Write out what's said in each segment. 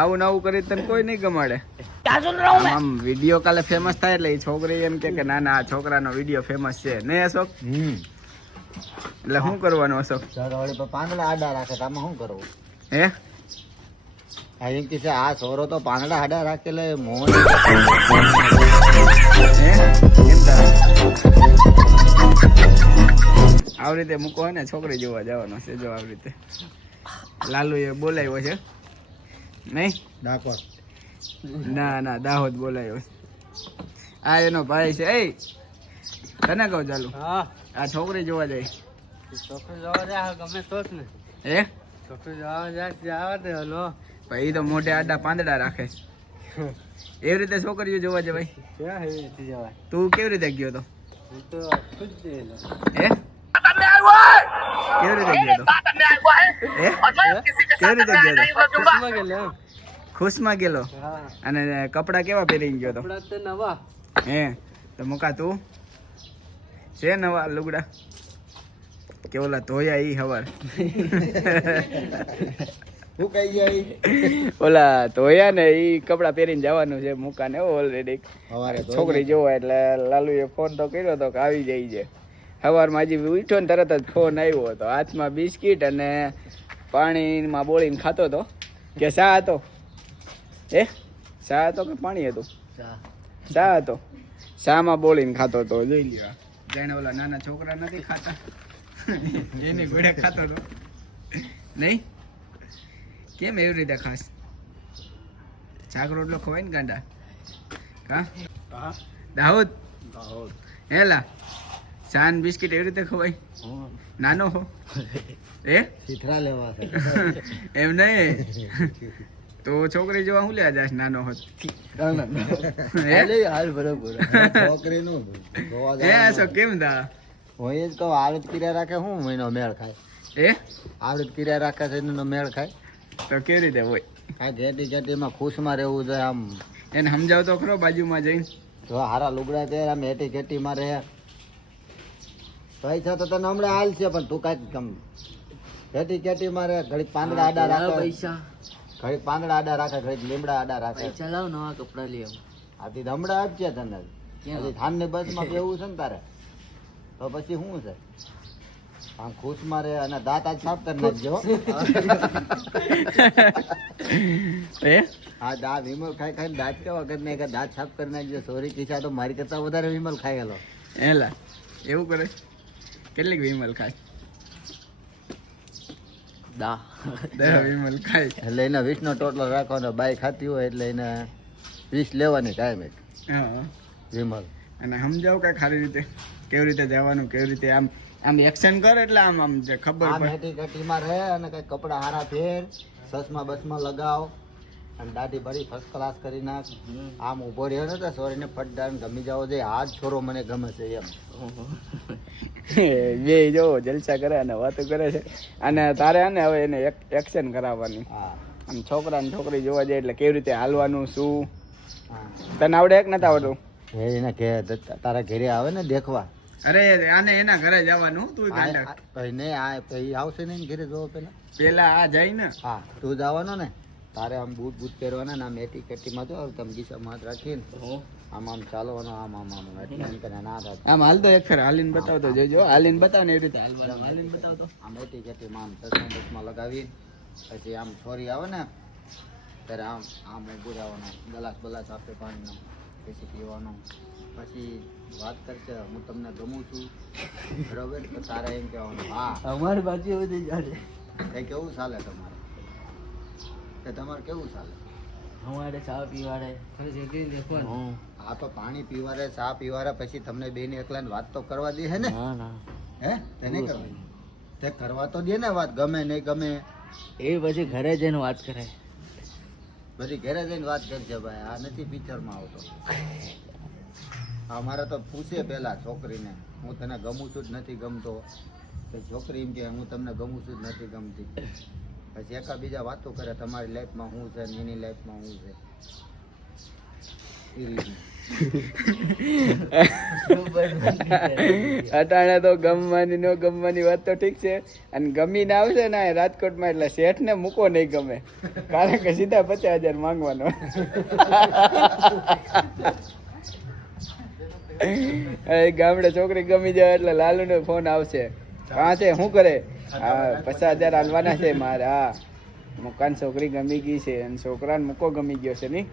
આવું નવું કરી તને કોઈ નહીં ગમાડે. આમ વિડીયો કાલે ફેમસ થાય એટલે એ છોકરી એમ કે ના ના આ છોકરાનો વિડીયો ફેમસ છે નહીં અશોક? એટલે શું કરવાનું અશોક? પાંદડા આડા રાખે તો આમાં શું કરવું? હે એમ કે છે આ છોરો તો પાંદડા આડા રાખે એટલે મોહન આવી રીતે મૂકો ને છોકરી જોવા જવાનો છે. જો આવી રીતે લાલુ એ બોલાવ્યો છે નહીં? ડાકોર ના ના દાહોદ બોલાવ્યો છે. આ એનો ભાઈ છે. એ તને કહું ચાલુ આ છોકરી જોવા જાય. છોકરી જોવા જાય ગમે તો જ ને. હે છોકરી જોવા જાય દે હલો ભાઈ તો મોઢે આડા પાંદડા રાખે છે. એવી રીતે છોકરીઓ જોવા જવાય? તું કેવી રીતે ગયો તો? હે કેવી રીતે ગયો તો? કેવી રીતે ગયો તો? ખુશમાં ગયેલો? અને કપડા કેવા પહેરીને ગયો તો? હે તો મુકા તું છે નવા લુગડા કે ઓલા ધોયા ઈ હવાર? હું કઈ જાય ઓલા ધોયા ને ઈ કપડા પહેરીને જવાનું છે મુકા ને ઓલરેડી. છોકરી જોવા એટલે લાલુએ ફોન તો કર્યો હતો કે આવી જાય છે. સવારમાં હજી ઉઠ્યો ને તરત જ ફોન આવ્યો હતો. હાથમાં બિસ્કીટ અને પાણીમાં બોળીને ખાતો હતો. કે શા હતો? એ શા હતો કે પાણી હતું? શા હતો. શામાં બોળીને ખાતો હતો. જોઈ લ્યો જાણે ઓલા નાના છોકરા નથી ખાતા એની ગોળે ખાતો હતો નહીં? કેમ એવી રીતે ખાસ? શાક રોટલો ખવાય ને ગાંડા? હા દાહોદ હેલા શાન બિસ્કીટ એવી રીતે ખવાય? નાનો હો એ ચિત્રા લેવા એમ નહીં તો છોકરી જોવા હું લેવા જાશ નાનો હોત? હાલ બરોબર છોકરી નું કેમ દા હું એ જ કહું આવડત કિર્યા રાખે શું એનો મેળ ખાય? એ આવડત કિર્યા રાખે છે એનો મેળ ખાય તો કેવી રીતે હોય? કાંઈ ઘેટી ઘેટીમાં ખુશમાં રહેવું જોઈએ. આમ એને સમજાવ તો ખરો બાજુમાં જઈને. જો હારા લુગડા પહેર આમ હેટી ઘેટીમાં રહે પૈસા તો તને હમણાં હાલ છે પણ તું કાંઈક ગમ હેટી ઘેટીમાં રહે. ઘડીક પાંદડા આડા રાખે પૈસા, ઘડીક પાંદડા આડા રાખે, ઘડીક લીમડા આડા રાખે. પૈસા લાવ નવા કપડા લઈ આવું. આથી હમણાં આપજે તને. હજી થાનની બસમાં બેવું છે ને તારે તો પછી શું છે? આમ ખુશમાં રહે અને દાંત આજ સાફ કરી નાખજો. હા દા વિમલ ખાઈ ખાઈને દાંત કેવા કરી નાખે દાંત સાફ કરી નાખજો. સોરી કિસ્સા તો મારી કરતા વધારે વિમલ ખાઈ ગયેલો. એલા એવું કરે? કેટલીક વિમલ ખાય? 10 વિમલ ખાય એટલે એને 20 નો ટોટલ રાખવાનો. બાઈ ખાતી હોય એટલે એને 20 લેવાની ટાઈમ એક વિમલ. અને સમજાવ કઈ ખાલી રીતે કેવી રીતે જવાનું, કેવી રીતે આમ આમ એક્શન કર એટલે આમ આમ જે ખબર પડે. હેટી ઘટીમાં રહે અને કઈ કપડા હારા ફેર, ચશ્મા બસમાં લગાવ અને દાઢી ભરી ફર્સ્ટ ક્લાસ કરી નાખ. આમ ઉભો રહ્યો ને તો સોરીને ફટદાર ગમી જાવ જોઈએ. આ જ છોરો મને ગમે છે એમ. બે જો જલસા કરે અને વાતો કરે છે. અને તારે ને હવે એને એક્શન કરાવવાની. આમ છોકરા ને છોકરી જોવા જાય એટલે કેવી રીતે હાલવાનું શું તને આવડે એક નથી આવડતું? એને કે તારા ઘરે આવે ને દેખવા. અરે આને એના ઘરે જવાનું. તું નહીં આવશે ને ઘરે જોવો પેલા આ જાય ને. હા તું જવાનો ને તારે આમ બૂટ બૂટ પહેરવાના ને આમ એટી કેટીમાં જો તમે ગીસામાં હાથ રાખીને આમ આમ ચાલવાનો. આમ આમ આમ ના આમ હાલ તો એક ફેર હાલીને બતાવતો જોજો. હાલીને બતાવ ને એવી રીતે હાલવાનું. હાલીને બતાવતો આમ એટી કેટીમાં આમ ચશ્મા બસમાં લગાવી પછી આમ છોરી આવે ને ત્યારે આમ આમ ઊભું રહેવાનું. ગલાસ બલાસ આપે પાણીનો પછી પીવાનો. પછી વાત કરશે હું તમને ગમું છું બરોબર તો તારે એમ કહેવાનું હા અમારી બાજુ બધી જાડે. કઈ કેવું ચાલે તમારે? કે તમારે કેવું ચાલે? અમારે ચા પીવાડે હા તો પાણી પીવાડે ચા પીવાડે પછી તમને બેને એકલાને વાત તો કરવા દે હે ને? હે તેને કરવાની તે કરવા તો દે ને વાત. ગમે નહીં ગમે એ પછી ઘરે જઈને વાત કરે. પછી ઘરે જઈને વાત કરજે ભાઈ. આ નથી પિક્ચરમાં આવતો. અમારે તો પૂછે પેલા છોકરીને હું તને ગમું છું જ નથી ગમતો. છોકરી એમ કે હું તમને ગમું છું જ નથી ગમતી. પછી એકા બીજા વાતો કરે તમારી લાઈફમાં શું છે ને એની લાઈફમાં શું છે. અટાણે તો ગમવાની નો ગમવાની વાત તો ઠીક છે, અને ગમીને આવશે ને રાજકોટમાં એટલે શેઠ ને મૂકો નહીં ગમે, કારણ કે સીધા 50,000 માંગવાનો. ગામડે છોકરી ગમી જાય એટલે લાલુ નો ફોન આવશે, કાં છે શું કરે, 50,000 હાલવાના છે મારે. હા, મુકાન છોકરી ગમી ગઈ છે અને છોકરાને મૂકો ગમી ગયો છે. નહીં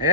હે